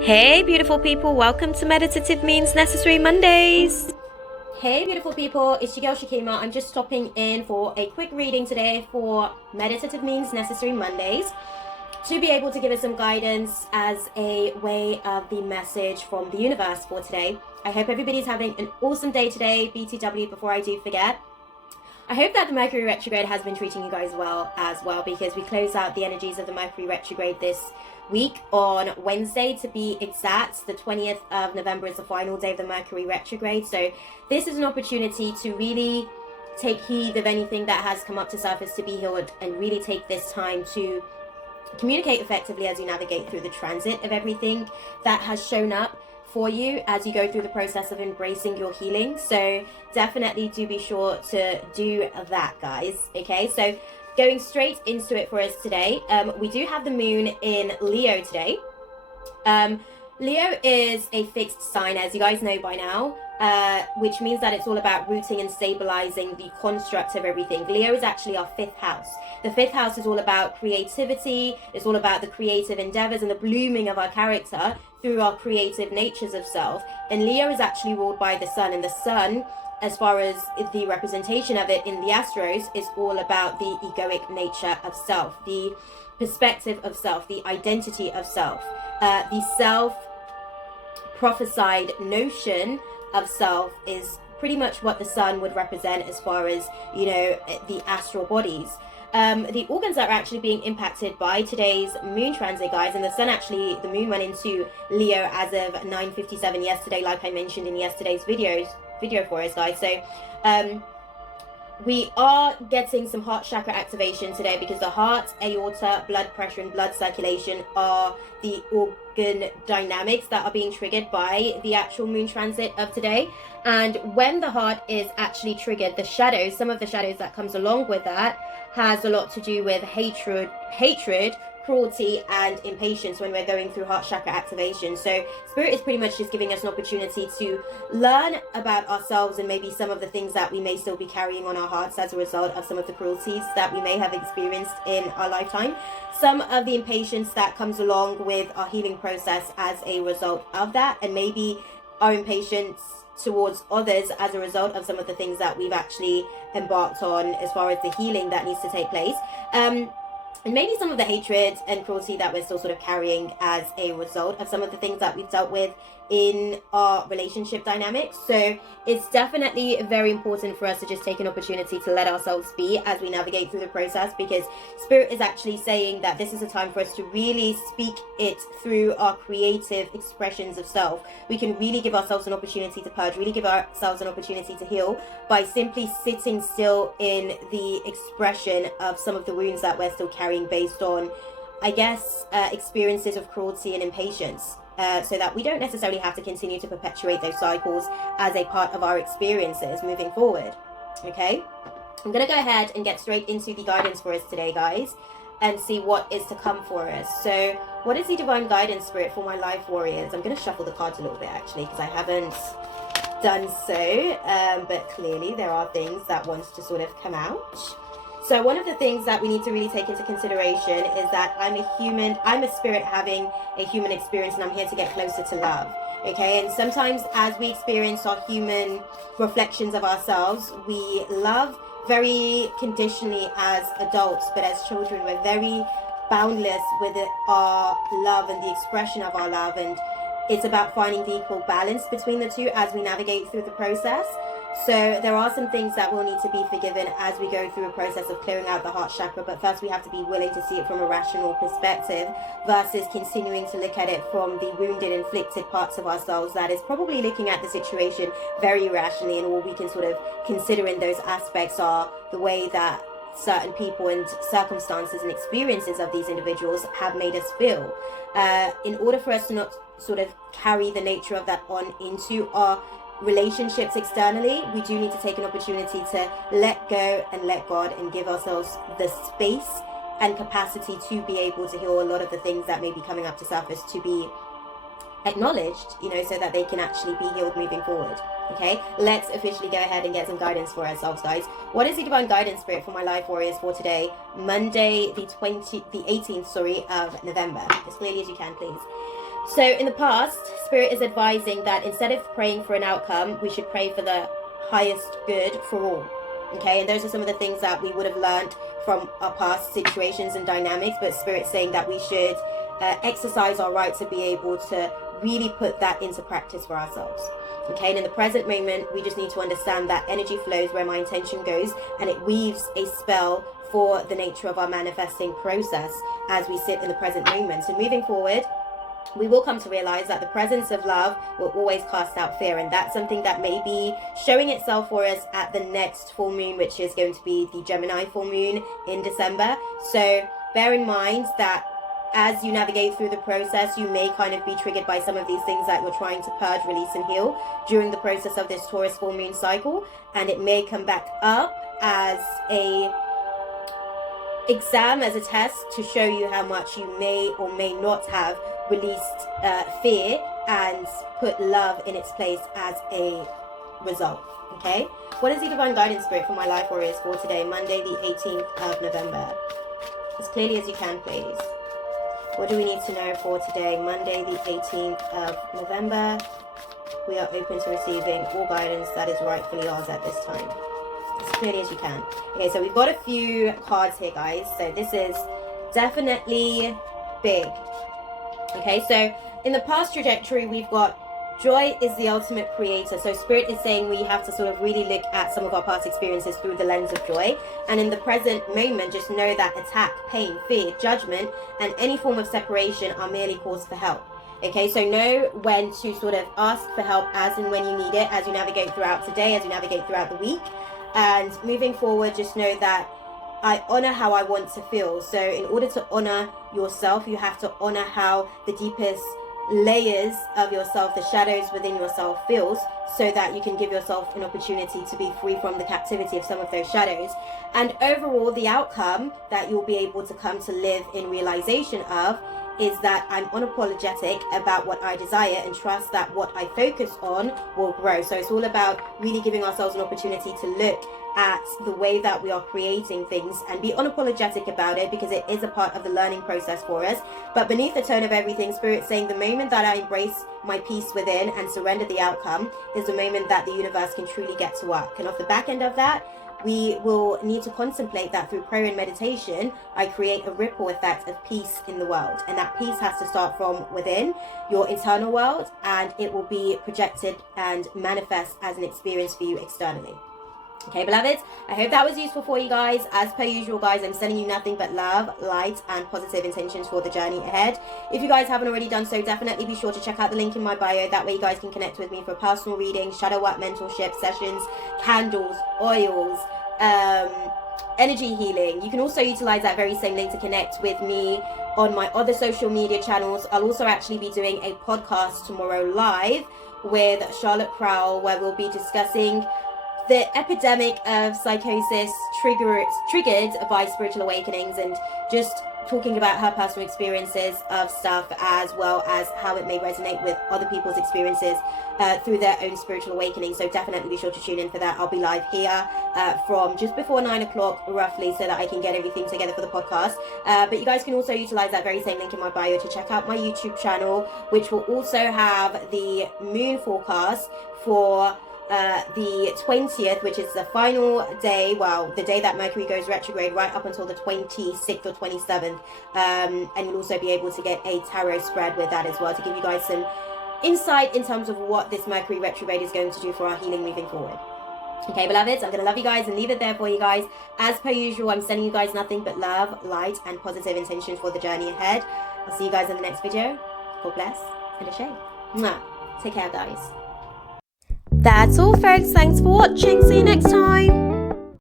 Hey beautiful people, welcome to Meditative Means Necessary Mondays. Hey beautiful people, it's your girl Shakima. I'm just stopping in for a quick reading today for Meditative Means Necessary Mondays to be able to give us some guidance as a way of the message from the universe for today. I hope everybody's having an awesome day today. BTW, before I do forget, I hope that the Mercury retrograde has been treating you guys well as well, because we close out the energies of the Mercury retrograde this week on Wednesday, to be exact. The 20th of November is the final day of the Mercury retrograde. So this is an opportunity to really take heed of anything that has come up to surface to be healed, and really take this time to communicate effectively as you navigate through the transit of everything that has shown up for you as you go through the process of embracing your healing. So definitely do be sure to do that, guys. Okay, so going straight into it for us today, we do have the moon in Leo today. Leo is a fixed sign, as you guys know by now, which means that it's all about rooting and stabilizing the construct of everything. Leo is actually our fifth house. The fifth house is all about creativity. It's all about the creative endeavors and the blooming of our character through our creative natures of self. And Leo is actually ruled by the sun, and the sun, as far as the representation of it in the Astros, is all about the egoic nature of self, the perspective of self, the identity of self, the self-prophesied notion of self is pretty much what the sun would represent as far as, you know, the astral bodies. The organs that are actually being impacted by today's moon transit, guys, and the moon went into Leo as of 9:57 yesterday, like I mentioned in yesterday's video for us, guys. So we are getting some heart chakra activation today, because the heart, aorta, blood pressure and blood circulation are the organ dynamics that are being triggered by the actual moon transit of today. And when the heart is actually triggered, the shadows, some of the shadows that comes along with that, has a lot to do with hatred, cruelty and impatience when we're going through heart chakra activation. So spirit is pretty much just giving us an opportunity to learn about ourselves and maybe some of the things that we may still be carrying on our hearts as a result of some of the cruelties that we may have experienced in our lifetime, some of the impatience that comes along with our healing process as a result of that, and maybe our impatience towards others as a result of some of the things that we've actually embarked on as far as the healing that needs to take place. And maybe some of the hatred and cruelty that we're still sort of carrying as a result of some of the things that we've dealt with in our relationship dynamics. So it's definitely very important for us to just take an opportunity to let ourselves be as we navigate through the process, because spirit is actually saying that this is a time for us to really speak it through our creative expressions of self. We can really give ourselves an opportunity to purge, really give ourselves an opportunity to heal by simply sitting still in the expression of some of the wounds that we're still carrying based on, I guess, experiences of cruelty and impatience. So that we don't necessarily have to continue to perpetuate those cycles as a part of our experiences moving forward. Okay, I'm gonna go ahead and get straight into the guidance for us today, guys, and see what is to come for us. So what is the divine guidance, spirit, for my life warriors? I'm gonna shuffle the cards a little bit actually, because I haven't done so, but clearly there are things that wants to sort of come out. So one of the things that we need to really take into consideration is that I'm a spirit having a human experience, and I'm here to get closer to love. Okay, and sometimes as we experience our human reflections of ourselves, we love very conditionally as adults, but as children we're very boundless with our love and the expression of our love, and it's about finding the equal balance between the two as we navigate through the process. So there are some things that will need to be forgiven as we go through a process of clearing out the heart chakra, but first we have to be willing to see it from a rational perspective versus continuing to look at it from the wounded, inflicted parts of ourselves that is probably looking at the situation very rationally, and all we can sort of consider in those aspects are the way that certain people and circumstances and experiences of these individuals have made us feel. In order for us to not sort of carry the nature of that on into our relationships externally, we do need to take an opportunity to let go and let God, and give ourselves the space and capacity to be able to heal a lot of the things that may be coming up to surface, to be acknowledged, you know, so that they can actually be healed moving forward. Okay, let's officially go ahead and get some guidance for ourselves, guys. What is the divine guidance, spirit, for my life warriors for today, Monday the 18th of November? As clearly as you can, please. So in the past, Spirit is advising that instead of praying for an outcome, we should pray for the highest good for all. Okay, and those are some of the things that we would have learned from our past situations and dynamics, but Spirit's saying that we should exercise our right to be able to really put that into practice for ourselves. Okay, and in the present moment, we just need to understand that energy flows where my intention goes, and it weaves a spell for the nature of our manifesting process as we sit in the present moment. And moving forward, we will come to realize that the presence of love will always cast out fear, and that's something that may be showing itself for us at the next full moon, which is going to be the Gemini full moon in December. So bear in mind that as you navigate through the process, you may kind of be triggered by some of these things that you're trying to purge, release, and heal during the process of this Taurus full moon cycle, and it may come back up as a exam, as a test to show you how much you may or may not have released fear and put love in its place as a result. Okay, what is the divine guidance, Spirit, for my life warriors for today, Monday the 18th of November? As clearly as you can, please. What do we need to know for today, Monday the 18th of November? We are open to receiving all guidance that is rightfully ours at this time. As clearly as you can. Okay, so we've got a few cards here, guys. So this is definitely big. Okay, so in the past trajectory, we've got joy is the ultimate creator. So Spirit is saying we have to sort of really look at some of our past experiences through the lens of joy. And in the present moment, just know that attack, pain, fear, judgment, and any form of separation are merely calls for help. Okay, so know when to sort of ask for help as and when you need it, as you navigate throughout today, as you navigate throughout the week. And moving forward, just know that I honor how I want to feel. So in order to honor yourself, you have to honor how the deepest layers of yourself, the shadows within yourself feels, so that you can give yourself an opportunity to be free from the captivity of some of those shadows. And overall, the outcome that you'll be able to come to live in realization of is that I'm unapologetic about what I desire and trust that what I focus on will grow. So it's all about really giving ourselves an opportunity to look at the way that we are creating things and be unapologetic about it, because it is a part of the learning process for us. But beneath the tone of everything, Spirit's saying the moment that I embrace my peace within and surrender the outcome is the moment that the universe can truly get to work. And off the back end of that, we will need to contemplate that through prayer and meditation. I create a ripple effect of peace in the world, and that peace has to start from within your internal world, and it will be projected and manifest as an experience for you externally. Okay, beloveds, I hope that was useful for you guys. As per usual, guys, I'm sending you nothing but love, light, and positive intentions for the journey ahead. If you guys haven't already done so, definitely be sure to check out the link in my bio. That way you guys can connect with me for personal reading, shadow work, mentorship sessions, candles, oils, energy healing. You can also utilize that very same link to connect with me on my other social media channels. I'll also actually be doing a podcast tomorrow live with Charlotte Crowell, where we'll be discussing the epidemic of psychosis triggered by spiritual awakenings, and just talking about her personal experiences of stuff, as well as how it may resonate with other people's experiences through their own spiritual awakening. So definitely be sure to tune in for that. I'll be live here from just before 9 o'clock roughly, so that I can get everything together for the podcast. But you guys can also utilize that very same link in my bio to check out my YouTube channel, which will also have the moon forecast for the 20th, which is the final day, well, the day that Mercury goes retrograde, right up until the 26th or 27th. And you'll also be able to get a tarot spread with that as well, to give you guys some insight in terms of what this Mercury retrograde is going to do for our healing moving forward. Okay, beloveds, I'm going to love you guys and leave it there for you guys. As per usual, I'm sending you guys nothing but love, light, and positive intention for the journey ahead. I'll see you guys in the next video. God bless and a shame. Mwah. Take care, guys. That's all, folks. Thanks for watching. See you next time.